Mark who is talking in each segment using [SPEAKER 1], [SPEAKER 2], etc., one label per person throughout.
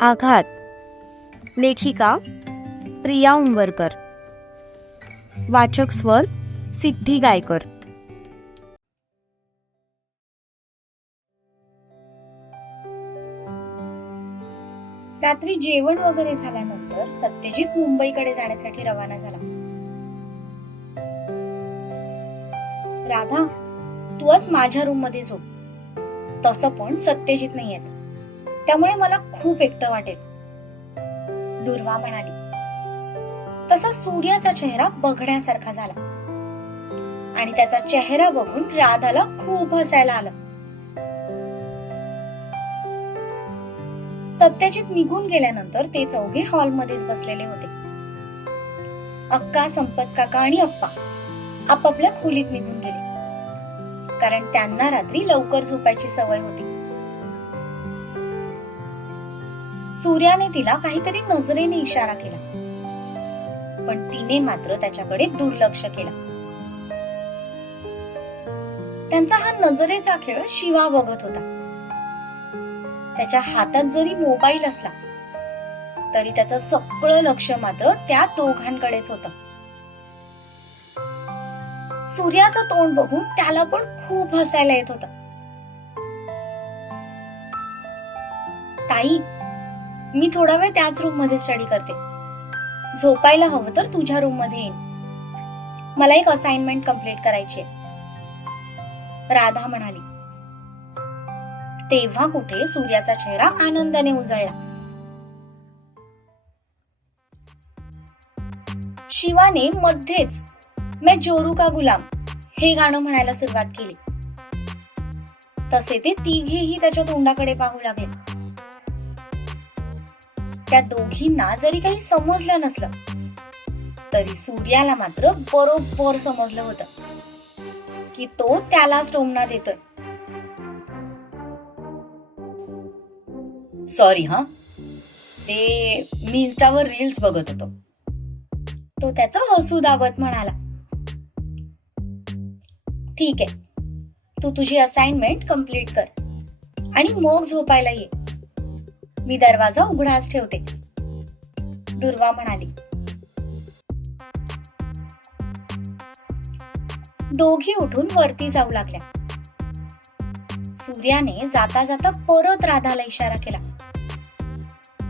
[SPEAKER 1] आघात. लेखिका प्रिया उंबरकर. वाचक स्वर सिद्धी गायकर.
[SPEAKER 2] रात्री जेवण वगैरे झाल्यानंतर सत्यजित मुंबईकडे जाण्यासाठी रवाना झाला. राधा तू आज माझ्या रूममध्ये झोप. तसं पण सत्यजित नाही येत त्यामुळे मला खूप एकटं वाटेल. दुर्वा म्हणाली. तसा सूर्याचा चेहरा बघण्यासारखा झाला. आणि त्याचा चेहरा बघून राधाला खूप हसायला आलं. सत्यजित निघून गेल्यानंतर ते चौघे हॉलमध्येच बसलेले होते. अक्का संपत काका आणि अप्पा आपापल्या खोलीत निघून गेले. कारण त्यांना रात्री लवकर झोपायची सवय होती. सूर्याने तिला काहीतरी नजरेने इशारा केला. पण तिने मात्र त्याच्याकडे दुर्लक्ष केला. त्यांचा हा नजरेचा खेळ शिवा बघत होता. त्याच्या हातात जरी मोबाईल असला तरी त्याचं सगळं लक्ष मात्र त्या दोघांकडेच होत. सूर्याचं तोंड बघून त्याला पण खूप हसायला येत होत. ताई मी थोडा वेळ त्याच रूममध्ये स्टडी करते. झोपायला हवं तर तुझ्या रूममध्ये येईन मला एक असाइनमेंट कंप्लीट करायची राधा म्हणाली तेव्हा कुठे सूर्याचा चेहरा आनंदाने उजळला. शिवाने मध्येच मैं जोरू का गुलाम हे गाणं म्हणायला सुरुवात केली. तसे ते तिघेही त्याच्या तोंडाकडे पाहू लागले. त्या दोघींना जरी काही समजलं नसलं तरी सूर्याला मात्र बरोबर समजलं होतं की तो त्यालाच टोमणा देतोय.
[SPEAKER 3] सॉरी हा. ते मी इन्स्टावर रील्स बघत होतो.
[SPEAKER 2] तो त्याचं हसू दाबत म्हणाला ठीक आहे. तू तुझी असाइनमेंट कंप्लीट कर आणि मग झोपायला ये. मी दरवाजा उघडाच ठेवते. दुर्वा म्हणाली. दोघी उठून वरती जाऊ लागल्या. सूर्याने जाता जाता परत राधाला इशारा केला.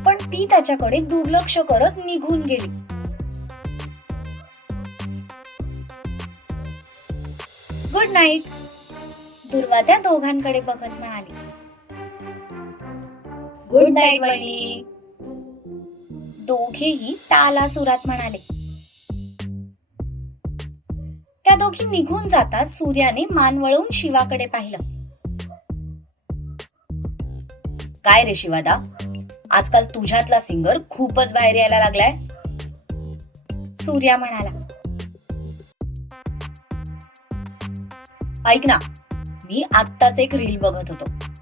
[SPEAKER 2] पण ती त्याच्याकडे दुर्लक्ष करत निघून गेली. गुड नाईट दुर्वा त्या दोघांकडे बघत म्हणाली.
[SPEAKER 3] गुड नाईट वहिनी.
[SPEAKER 2] दोघेही ताला सुरात म्हणाले. त्या दोघी निघून जातात सूर्याने मान वळवून शिवाकडे पाहिलं.
[SPEAKER 3] काय रे शिवादा? आजकाल तुझ्यातला सिंगर खूपच बाहेर यायला लागलाय.
[SPEAKER 2] सूर्या म्हणाला.
[SPEAKER 3] ऐक ना मी आत्ताच एक रील बघत होतो.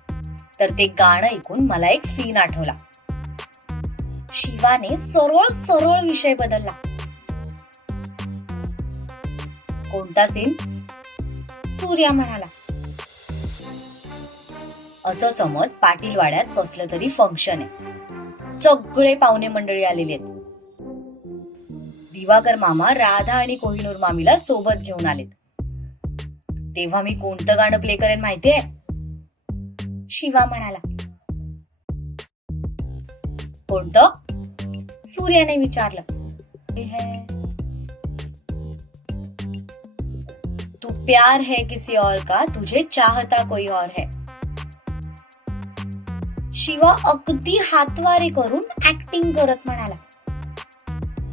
[SPEAKER 3] तर ते गाणं ऐकून मला एक सीन आठवला.
[SPEAKER 2] शिवाने सरळ सरळ विषय बदलला.
[SPEAKER 3] कोणता सीन
[SPEAKER 2] सूर्या म्हणाला.
[SPEAKER 3] असं समज पाटील वाड्यात कसलं तरी फंक्शन आहे. सगळे पाहुणे मंडळी आलेले आहेत. दिवाकर मामा राधा आणि कोहिनूर मामीला सोबत घेऊन आलेत. तेव्हा मी कोणतं गाणं प्ले करेन माहितीये?
[SPEAKER 2] शिवा म्हणाला.
[SPEAKER 3] कोणतं?
[SPEAKER 2] सूर्याने विचारलं.
[SPEAKER 3] तू प्यार है किसी और का? तुझे चाहता कोई और है.
[SPEAKER 2] शिवा अगदी हातवारे करून ऍक्टिंग करत म्हणाला.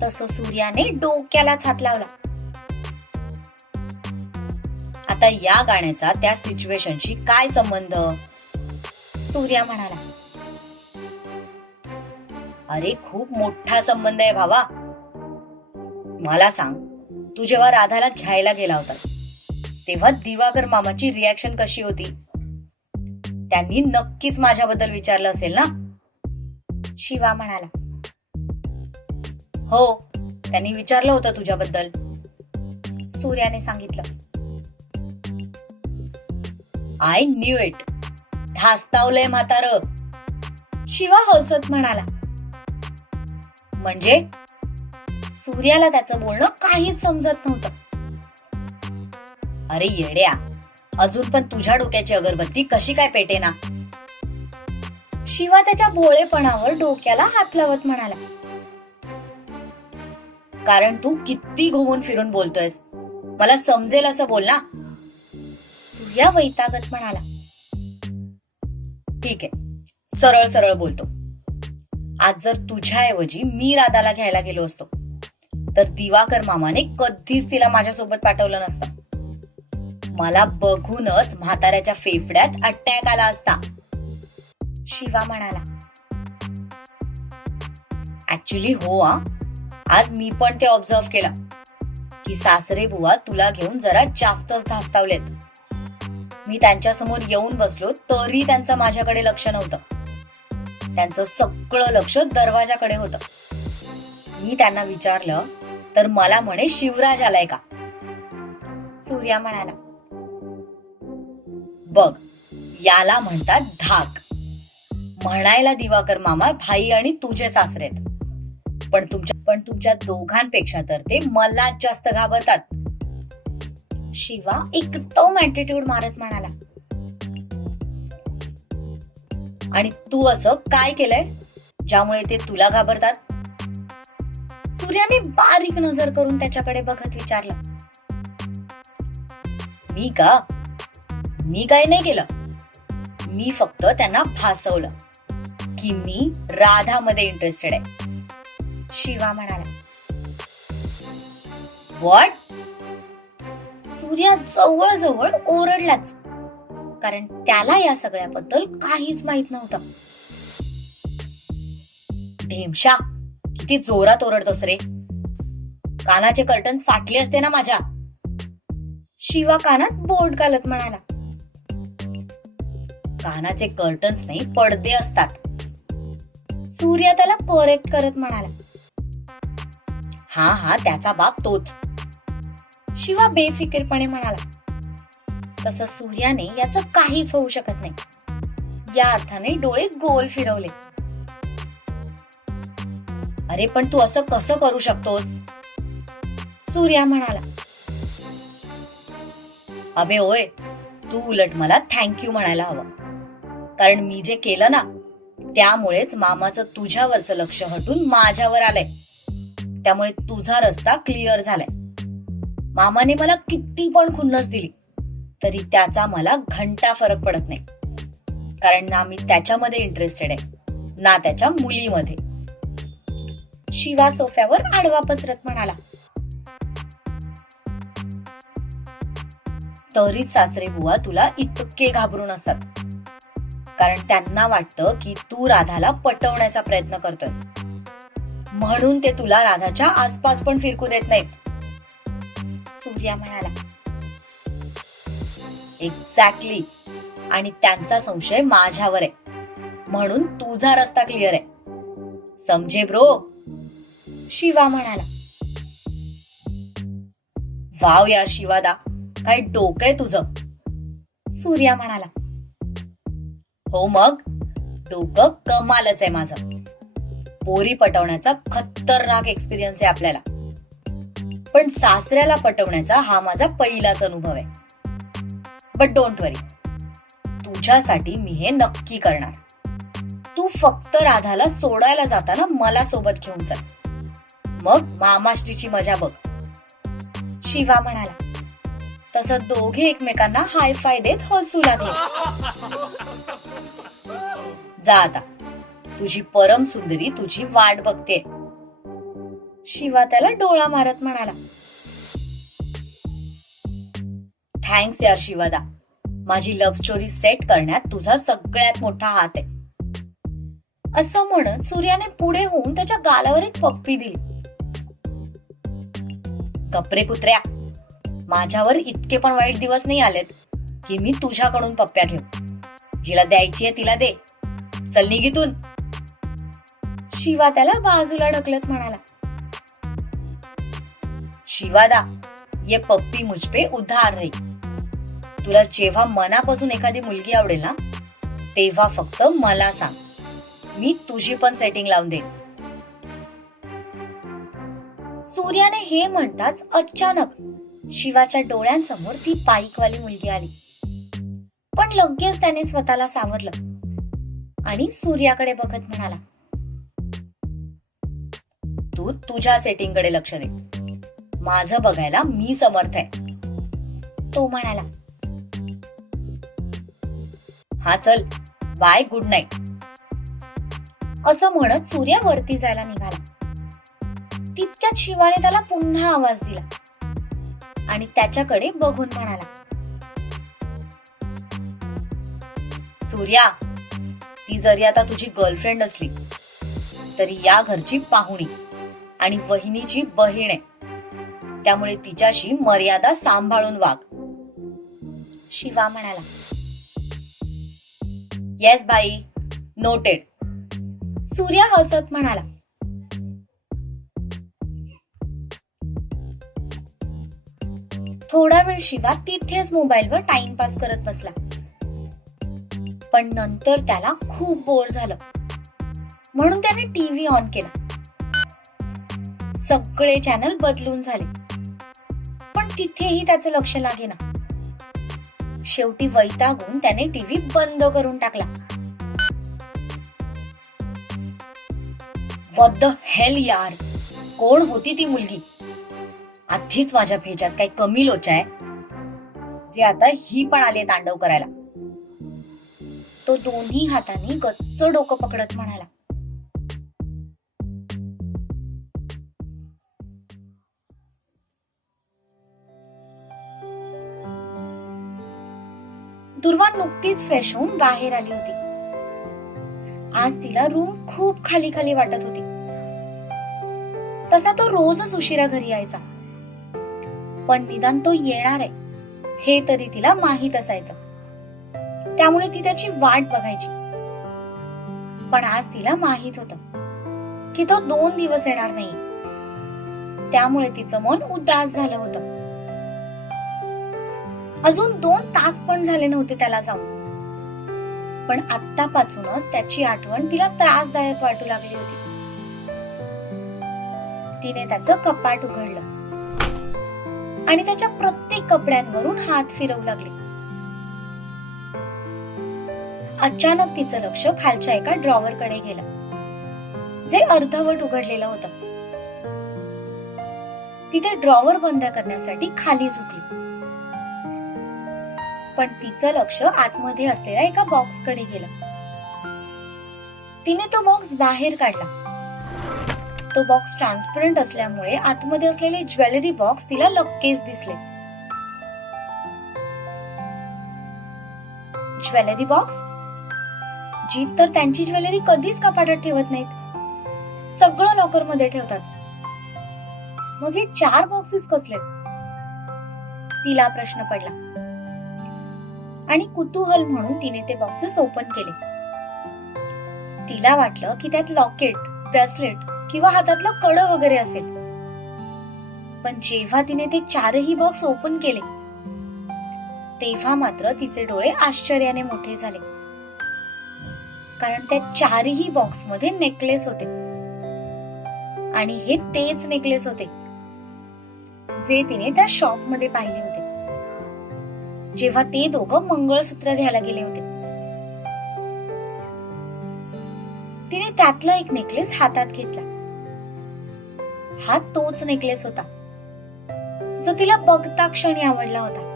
[SPEAKER 2] तस सूर्याने डोक्यालाच हात लावला.
[SPEAKER 3] आता या गाण्याचा त्या सिच्युएशनशी काय संबंध?
[SPEAKER 2] सूर्या म्हणाला.
[SPEAKER 3] अरे खूप मोठा संबंध आहे भावा. मला सांग तू जेव्हा राधाला घ्यायला गेला होतास तेव्हा दिवाकर मामाची रिॲक्शन कशी होती? त्यांनी नक्कीच माझ्याबद्दल विचारलं असेल ना?
[SPEAKER 2] शिवा म्हणाला.
[SPEAKER 3] हो त्यांनी विचारलं होतं तुझ्याबद्दल
[SPEAKER 2] सूर्याने सांगितलं.
[SPEAKER 3] आय न्यू इट धास्तावलंय म्हातार.
[SPEAKER 2] शिवा हसत म्हणाला. म्हणजे? सूर्याला त्याचं बोलणं काहीच समजत नव्हतं.
[SPEAKER 3] अरे येड्या अजून पण तुझ्या डोक्याची अगरबत्ती कशी काय पेटे ना?
[SPEAKER 2] शिवा त्याच्या भोळेपणावर डोक्याला हात लावत म्हणाला.
[SPEAKER 3] कारण तू किती घुमून फिरून बोलतोयस. मला समजेल असं बोल ना.
[SPEAKER 2] सूर्या वैतागत म्हणाला.
[SPEAKER 3] ठीक आहे. सरळ सरळ बोलतो. आज जर तुझ्याऐवजी मी राधाला घ्यायला गेलो असतो तर दिवाकर मामाने कधीच तिला माझ्यासोबत पाठवलं नसतं. मला बघूनच म्हाताऱ्याच्या फेफड्यात अटॅक आला असता.
[SPEAKER 2] शिवा म्हणाला
[SPEAKER 3] ऍक्च्युली हो आ आज मी पण ते ऑब्झर्व केलं. की सासरे बुवा तुला घेऊन जरा जास्तच धास्तावलेत. मी त्यांच्यासमोर येऊन बसलो तरी त्यांचं माझ्याकडे लक्ष नव्हतं. त्यांचं सगळं लक्ष दरवाजाकडे होतं. मी त्यांना विचारलं तर मला म्हणे शिवराज आलाय का?
[SPEAKER 2] सूर्या म्हणाला
[SPEAKER 3] बघ याला म्हणतात धाक. म्हणायला दिवाकर मामा भाई आणि तुझे सासरेत पण तुमच्या पण तुमच्या दोघांपेक्षा तर ते मला जास्त घाबरतात.
[SPEAKER 2] शिवा एकदम ऍटिट्यूड मारत म्हणाला.
[SPEAKER 3] आणि तू असं काय केलंय? ज्यामुळे ते तुला घाबरतात?
[SPEAKER 2] सूर्याने बारीक नजर करून त्याच्याकडे बघत विचारलं.
[SPEAKER 3] मी का? मी काय नाही केलं? मी फक्त त्यांना फासवलं की मी राधामध्ये इंटरेस्टेड आहे.
[SPEAKER 2] शिवा म्हणाला.
[SPEAKER 3] व्हॉट
[SPEAKER 2] सूर्या जवळजवळ ओरडलाच. कारण त्याला या सगळ्याबद्दल काहीच माहीत नव्हतं.
[SPEAKER 3] ढेमशा किती जोरात ओरडतोस रे. कानाचे कर्टन्स फाटले असते ना माझ्या.
[SPEAKER 2] शिवा कानात बोट घालत म्हणाला.
[SPEAKER 3] कानाचे कर्टन्स नाही पडदे असतात.
[SPEAKER 2] सूर्या त्याला करेक्ट करत म्हणाला.
[SPEAKER 3] हा हा त्याचा बाप तोच.
[SPEAKER 2] शिवा बेफिकीरपणे म्हणाला तसं सूर्याने याचं काहीच होऊ शकत नाही. या अर्थाने डोळे गोल फिरवले.
[SPEAKER 3] अरे पण तू असं कसं करू शकतोस?
[SPEAKER 2] सूर्या म्हणाला
[SPEAKER 3] अबे ओय तू उलट मला थँक्यू म्हणायला हवं. कारण मी जे केलं ना त्यामुळेच मामाचं तुझ्यावरचं लक्ष हटून माझ्यावर आलंय. त्यामुळे तुझा रस्ता क्लिअर झालाय. मामाने मला किती पण खुन्नस दिली तरी त्याचा मला घंटा फरक पडत नाही. कारण ना मी त्याच्यामध्ये इंटरेस्टेड आहे ना त्याच्या मुलीमध्ये.
[SPEAKER 2] शिवा सोफ्यावर आडवा पसरत म्हणाला
[SPEAKER 3] तरीच सासरे बुवा तुला इतके घाबरून असतात. कारण त्यांना वाटतं की तू राधाला पटवण्याचा प्रयत्न करतोयस. म्हणून ते तुला राधाच्या आसपास पण फिरकू देत नाहीत.
[SPEAKER 2] सूर्या म्हणाला.
[SPEAKER 3] एक्झॅक्टली आणि त्यांचा संशय माझ्यावर आहे. म्हणून तुझा रस्ता क्लिअर आहे. समजे ब्रो
[SPEAKER 2] शिवा म्हणाला.
[SPEAKER 3] वाव यार शिवादा काय डोकंय तुझं.
[SPEAKER 2] सूर्या म्हणाला.
[SPEAKER 3] हो मग डोकं कमालच आहे माझं. पोरी पटवण्याचा खतरनाक एक्सपिरियन्स आहे आपल्याला. पण सासऱ्याला पटवण्याचा हा माझा पहिलाच अनुभव आहे. बट डोंट वरी तुझ्यासाठी मी हे नक्की करणार. तू फक्त राधाला सोडायला जाताना मला सोबत घेऊन चल. मग मामाश्रीची मजा बघ.
[SPEAKER 2] शिवा म्हणाला. तसं दोघे एकमेकांना हाय फाय देत हसू लागले.
[SPEAKER 3] जा आता. तुझी परम सुंदरी तुझी वाट बघते.
[SPEAKER 2] शिवा त्याला डोळा मारत म्हणाला.
[SPEAKER 3] थँक्स यार शिवादा. माझी लव्ह स्टोरी सेट करण्यात तुझा सगळ्यात मोठा हात आहे.
[SPEAKER 2] असं म्हणत सूर्याने पुढे होऊन त्याच्या गालावर एक पप्पी दिली.
[SPEAKER 3] कपरे कुत्र्या माझ्यावर इतके पण वाईट दिवस नाही आलेत की मी तुझ्याकडून पप्प्या घेऊ. जिला द्यायची आहे तिला दे. चल निघितून
[SPEAKER 2] शिवा त्याला बाजूला ढकलत म्हणाला.
[SPEAKER 3] शिवादा ये पप्पी मुझपे उधार रे तुला जेव्हा मनापासून एखादी मुलगी आवडेल ना तेव्हा फक्त मला सांग. मी तुझी पण सेटिंग लावून देईन.
[SPEAKER 2] सूर्याने हे म्हणताच अचानक शिवाच्या डोळ्यांसमोर ती पाईकवाली मुलगी आली. पण लगेच त्याने स्वतःला सावरलं आणि सूर्याकडे बघत म्हणाला
[SPEAKER 3] तू तुझ्या सेटिंगकडे लक्ष दे. माझं बघायला मी समर्थ आहे.
[SPEAKER 2] तो म्हणाला
[SPEAKER 3] हा चल बाय गुड नाईट
[SPEAKER 2] असं म्हणत सूर्या वरती जायला निघाला. तितक्यात शिवाने त्याला पुन्हा आवाज दिला आणि त्याच्याकडे बघून म्हणाला
[SPEAKER 3] सूर्या ती जरी आता तुझी गर्लफ्रेंड असली तरी या घरची पाहुणी आणि वहिनीची बहीण आहे. त्यामुळे तिच्याशी मर्यादा सांभाळून वाग.
[SPEAKER 2] शिवा म्हणाला.
[SPEAKER 3] येस बाई. नोटेड
[SPEAKER 2] सूर्या हसत म्हणाला. थोडा वेळ शिवा तिथेच मोबाईलवर टाइमपास करत बसला. पण नंतर त्याला खूप बोर झालं. म्हणून त्याने टीव्ही ऑन केला. सगळे चॅनल बदलून झाले. तिथेही त्याचं लक्ष लागेना. शेवटी वैतागून त्याने टीव्ही बंद करून टाकला.
[SPEAKER 3] द हेल यार? कोण होती ती मुलगी? आधीच माझ्या भेजात काही कमी लोचा आहे. जे आता ही पण आले तांडव करायला.
[SPEAKER 2] तो दोन्ही हाताने गच्च डोकं पकडत म्हणाला. दुर्वा नुकतीच फ्रेश होऊन बाहेर आली होती. आज तिला रूम खूप खाली खाली वाटत होती. तसा तो रोजच उशिरा घरी यायचा. पण निदान तो येणार आहे हे तरी तिला माहीत असायचं. त्यामुळे ती त्याची वाट बघायची. पण आज तिला माहीत होत की तो दोन दिवस येणार नाही. त्यामुळे तिचं मन उदास झालं होतं. अजून दोन तास पण झाले नव्हते त्याला जाऊन. पण आत्तापासूनच त्याची आठवण तिला त्रासदायक वाटू लागली होती. तिने त्याचं कपाट उघडलं. आणि त्याच्या प्रत्येक कपड्यांवरून हात फिरवू लागले. अचानक तिचं लक्ष खालच्या एका ड्रॉवर कडे गेलं जे अर्धवट उघडलेलं होतं. तिथे ड्रॉवर बंद करण्यासाठी खाली झुकली. पण तिचं लक्ष आतमध्ये असलेल्या एका बॉक्सकडे गेलं. तिने तो बॉक्स बाहेर काढला. तो बॉक्स ट्रान्सपरंट असल्यामुळे आतमध्ये असलेले ज्वेलरी बॉक्स तिला लक्केच दिसले. ज्वेलरी बॉक्स जीत तर त्यांची ज्वेलरी कधीच कपाटात ठेवत नाहीत. सगळं लॉकरमध्ये ठेवतात. मग हे चार बॉक्सेस कसले? तिला प्रश्न पडला. आणि कुतूहल म्हणून तिने ते बॉक्सेस ओपन केले. तिला वाटलं की त्यात लॉकेट ब्रेसलेट किंवा हातातलं कड वगैरे असेल. पण जेव्हा तिने ते चारही बॉक्स ओपन केले तेव्हा मात्र तिचे डोळे आश्चर्याने मोठे झाले. कारण त्या चारही बॉक्समध्ये नेकलेस होते. आणि हे तेच नेकलेस होते जे तिने त्या शॉपमध्ये पाहिले होते. जेव्हा ते दोघं मंगळसूत्र घ्यायला गेले होते. तिने त्यातला एक नेकलेस हातात घेतला. हा तोच नेकलेस होता जो तिला बघता क्षणी आवडला होता.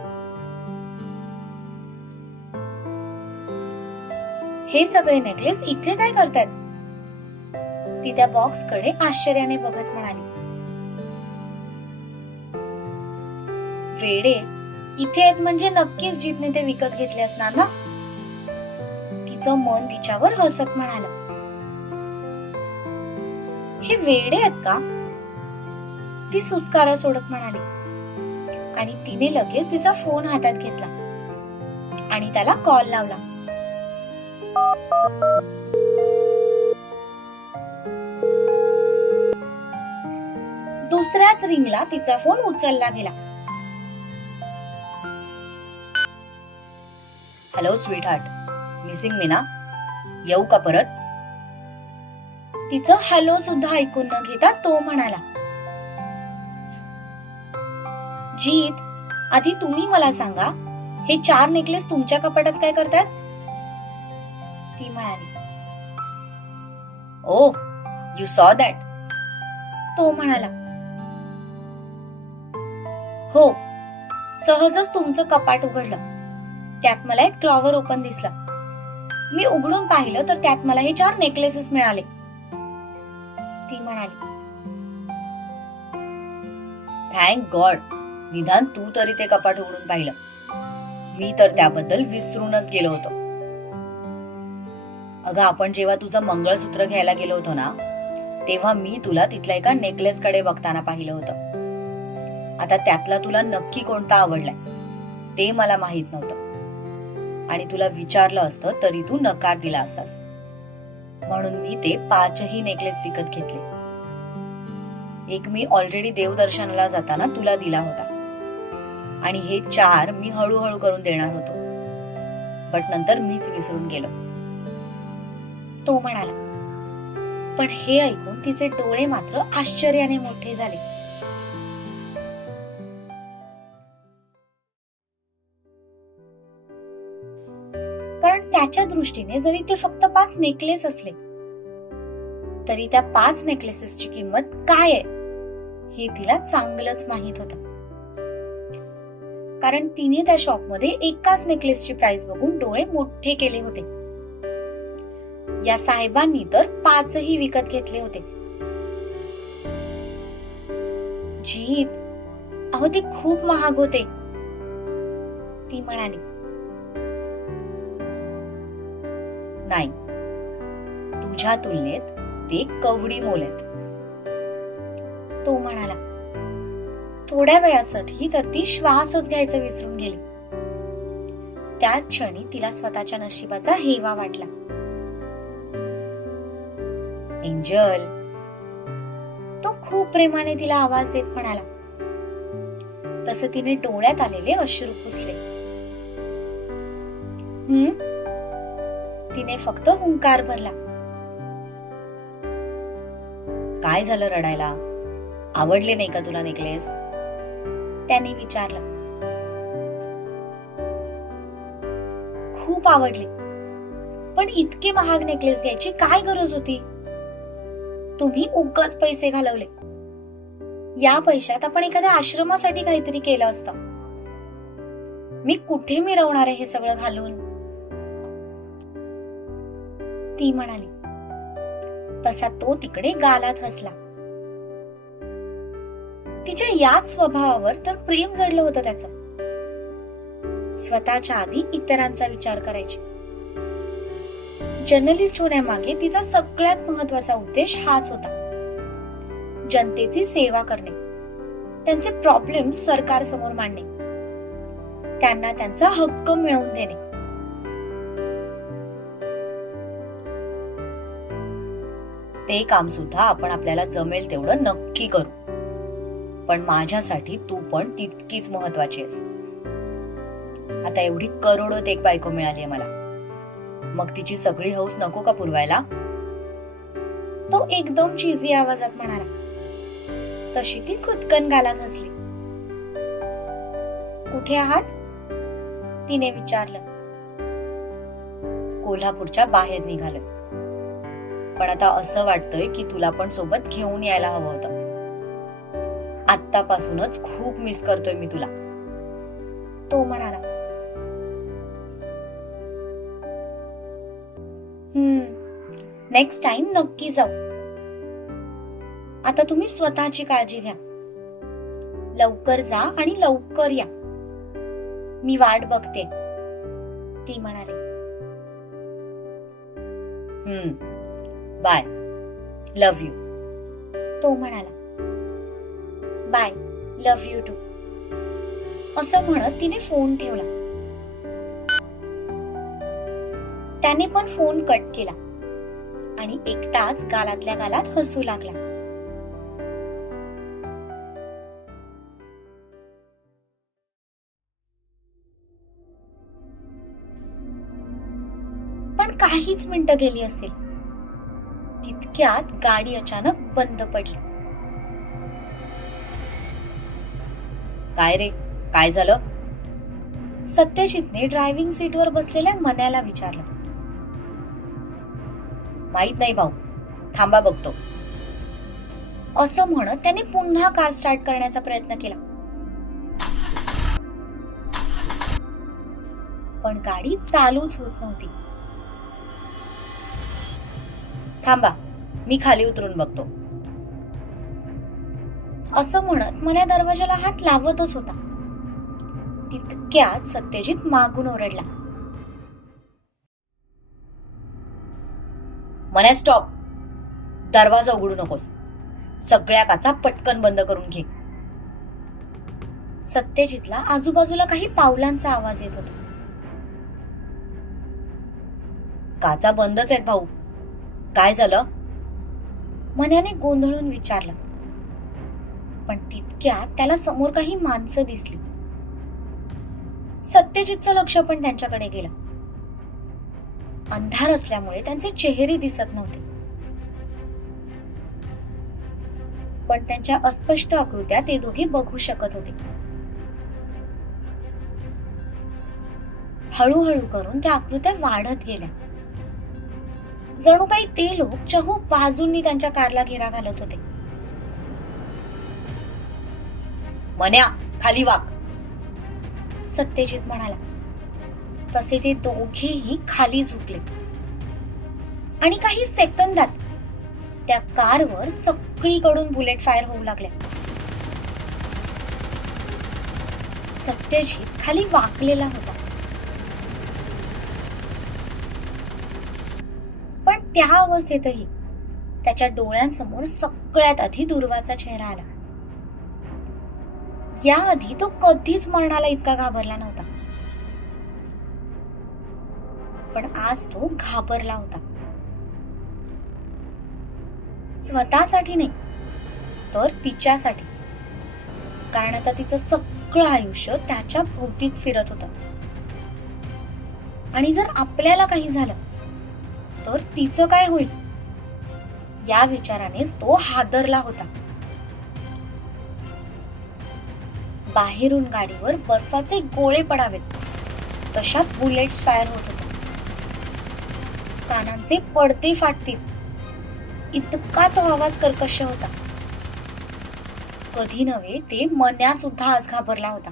[SPEAKER 2] हे सगळे नेकलेस इथे काय करतात ती त्या बॉक्सकडे आश्चर्याने बघत म्हणाली. वेडे इथे आहेत म्हणजे नक्कीच जितने ते विकत घेतले असणार ना? तिचं मन तिच्यावर हसत म्हणाल. हे वेडे आहेत का? ती सुस्कारा सोडत म्हणाली. आणि तिने लगेच तिचा फोन हातात घेतला. आणि त्याला कॉल लावला. दुसऱ्याच रिंगला तिचा फोन उचलला गेला.
[SPEAKER 3] हॅलो स्वीट हार्ट मिसिंग मी ना येऊ का परत?
[SPEAKER 2] तिचं हॅलो सुद्धा ऐकून न घेता तो म्हणाला जीत आधी तुम्ही मला सांगा हे चार नेकलेस तुमच्या कपाटात काय करतात? ती म्हणाली
[SPEAKER 3] ओ यू सॉ दॅट
[SPEAKER 2] तो म्हणाला हो सहजच तुमचं कपाट उघडलं. त्यात मला एक ड्रॉवर ओपन दिसला. मी उघडून पाहिलं तर त्यात मला हे चार नेकलेसेस मिळाले. ती म्हणाली
[SPEAKER 3] थँक गॉड निदान तू तरी ते कपाट उघडून पाहिलं. मी तर त्याबद्दल विसरूनच गेलो होतो. अगं आपण जेव्हा तुझं मंगळसूत्र घ्यायला गेलो होतो ना तेव्हा मी तुला तिथल्या एका नेकलेस कडे बघताना पाहिलं होतं. आता त्यातला तुला नक्की कोणता आवडलाय ते मला माहीत नव्हतं. आणि तुला विचारलं असतं तरी तू नकार दिला असतास. म्हणून मी ते पाचही नेकलेस विकत घेतले. एक मी ऑलरेडी देवदर्शनाला जाताना तुला दिला होता. आणि हे चार मी हळूहळू करून देणार होतो. बट नंतर मीच विसरून गेलो.
[SPEAKER 2] तो म्हणाला पण हे ऐकून तिचे डोळे मात्र आश्चर्याने मोठे झाले. त्याच्या दृष्टीने जरी ते फक्त पाच नेकलेस असले तरी त्या पाच नेकलेसेसची किंमत काय आहे? हे तिला चांगलंच माहीत होतं. कारण तिने त्या शॉपमध्ये एकाच नेकलेसची प्राइस बघून डोळे मोठे केले होते. या साहेबांनी तर पाचही विकत घेतले होते. जीत अहो ते खूप महाग होते. ती म्हणाली
[SPEAKER 3] नाही. तुझ्या तुलनेत ते कवडी मोलेत
[SPEAKER 2] तो म्हणाला थोड्या वेळासाठी तर ती श्वासच घ्यायचं विसरून गेली. त्याच क्षणी तिला स्वतःच्या नशिबाचा हेवा वाटला.
[SPEAKER 3] एंजल
[SPEAKER 2] तो खूप प्रेमाने तिला आवाज देत म्हणाला. तसं तिने डोळ्यात आलेले अश्रू पुसले. हम्म तिने फक्त हुंकार भरला.
[SPEAKER 3] काय झालं रडायला? आवडले नाही का तुला नेकलेस?
[SPEAKER 2] त्याने विचारलं. खूप आवडले. पण इतके महाग नेकलेस घ्यायची काय गरज होती? तुम्ही उगाच पैसे घालवले. या पैशात आपण एखाद्या आश्रमासाठी काहीतरी केलं असतं. मी कुठे मिरवणार आहे हे सगळं घालून? ती म्हणाली. तसा तो तिकडे गालात हसला. तिच्या याच स्वभावावर तर प्रेम जडलं होतं त्याचं. स्वतःच्या आधी इतरांचा विचार करायची. जर्नलिस्ट होण्यामागे तिचा सगळ्यात महत्त्वाचा उद्देश हाच होता. जनतेची सेवा करणे. त्यांचे प्रॉब्लेम सरकार समोर मांडणे. त्यांना त्यांचा हक्क मिळवून देणे.
[SPEAKER 3] ते काम सुद्धा आपण आपल्याला जमेल तेवढं नक्की करू. पण माझ्यासाठी तू पण तितकीच महत्वाची आहेस. आता एवढी करोडोत एक बायको मिळाली मला. मग तिची सगळी हौस नको का पुरवायला?
[SPEAKER 2] तो एकदम चिझी आवाजात म्हणाला. तशी ती खुदकन गालात हसली. कुठे आहात? तिने विचारलं.
[SPEAKER 3] कोल्हापूरच्या बाहेर निघालं. पण आता असं वाटतंय की तुला पण सोबत घेऊन यायला हवं होतं. आत्तापासूनच खूप मिस करतोय मी तुला.
[SPEAKER 2] तो म्हणाला. हम्म नेक्स्ट टाइम नक्की जाऊ. आता तुम्ही स्वतःची काळजी घ्या. लवकर जा आणि लवकर या. मी वाट बघते. ती म्हणाली.
[SPEAKER 3] हम्म बाय. लव्ह यू
[SPEAKER 2] तो म्हणाला बाय लव्ह यू टू असं म्हणत तिने फोन ठेवला. त्याने पण फोन कट केला आणि एकटाच गालातल्या गालात हसू लागला. पण काहीच मिनिटं गेली असतील. तितक्यात गाडी अचानक बंद पडली.
[SPEAKER 3] काय रे? काय झालं?
[SPEAKER 2] सत्यजितने ड्रायव्हिंग सीटवर बसलेल्या मन्याला विचारलं.
[SPEAKER 3] माहीत नाही भाऊ. थांबा बघतो.
[SPEAKER 2] असं म्हणत त्याने पुन्हा कार स्टार्ट करण्याचा प्रयत्न केला. पण गाडी चालूच होत नव्हती.
[SPEAKER 3] थांबा मी खाली उतरून बघतो.
[SPEAKER 2] असं म्हणत मला दरवाजाला हात लावतच होता. तितक्यात सत्यजित मागून ओरडला.
[SPEAKER 3] मला स्टॉप दरवाजा उघडू नकोस. सगळ्या काचा पटकन बंद करून घे.
[SPEAKER 2] सत्यजितला आजूबाजूला काही पावलांचा आवाज येत होता.
[SPEAKER 3] काचा बंदच आहेत भाऊ. काय झालं?
[SPEAKER 2] मन्याने गोंधळून विचारलं. पण तितक्यात त्याला समोर काही माणसं दिसली. सत्यजितचं लक्ष पण त्यांच्याकडे गेलं. अंधार असल्यामुळे त्यांचे चेहरे दिसत नव्हते. पण त्यांच्या अस्पष्ट आकृत्या ते दोघे बघू शकत होते. हळूहळू करून त्या आकृत्या वाढत गेल्या. जणू काही ते लोक चहू बाजूंनी त्यांच्या कारला घेरा घालत होते.
[SPEAKER 3] मन्या खाली वाक.
[SPEAKER 2] सत्यजित म्हणाला. तसे ते दोघेही खाली झुकले. आणि काही सेकंदात त्या कारवर सगळीकडून बुलेट फायर होऊ लागल्या. सत्यजित खाली वाकलेला होता पण त्या अवस्थेतही त्याच्या डोळ्यांसमोर सगळ्यात आधी दुर्वाचा चेहरा आला. याआधी तो कधीच मरणाला इतका घाबरला नव्हता. पण आज तो घाबरला होता. स्वतःसाठी नाही तर तिच्यासाठी. कारण आता तिचं सगळं आयुष्य त्याच्या भोवतीच फिरत होतं. आणि जर आपल्याला काही झालं तर तिचं काय होईल? या विचारानेच तो हादरला होता. बाहेरून गाडीवर बर्फाचे गोळे पडावेत. तशा बुलेट्स फायर होत होत्या कानांचे पडदे फाटतील. इतका तो आवाज कर्कश होता. कधी नव्हे ते मन्या सुद्धा आज घाबरला होता.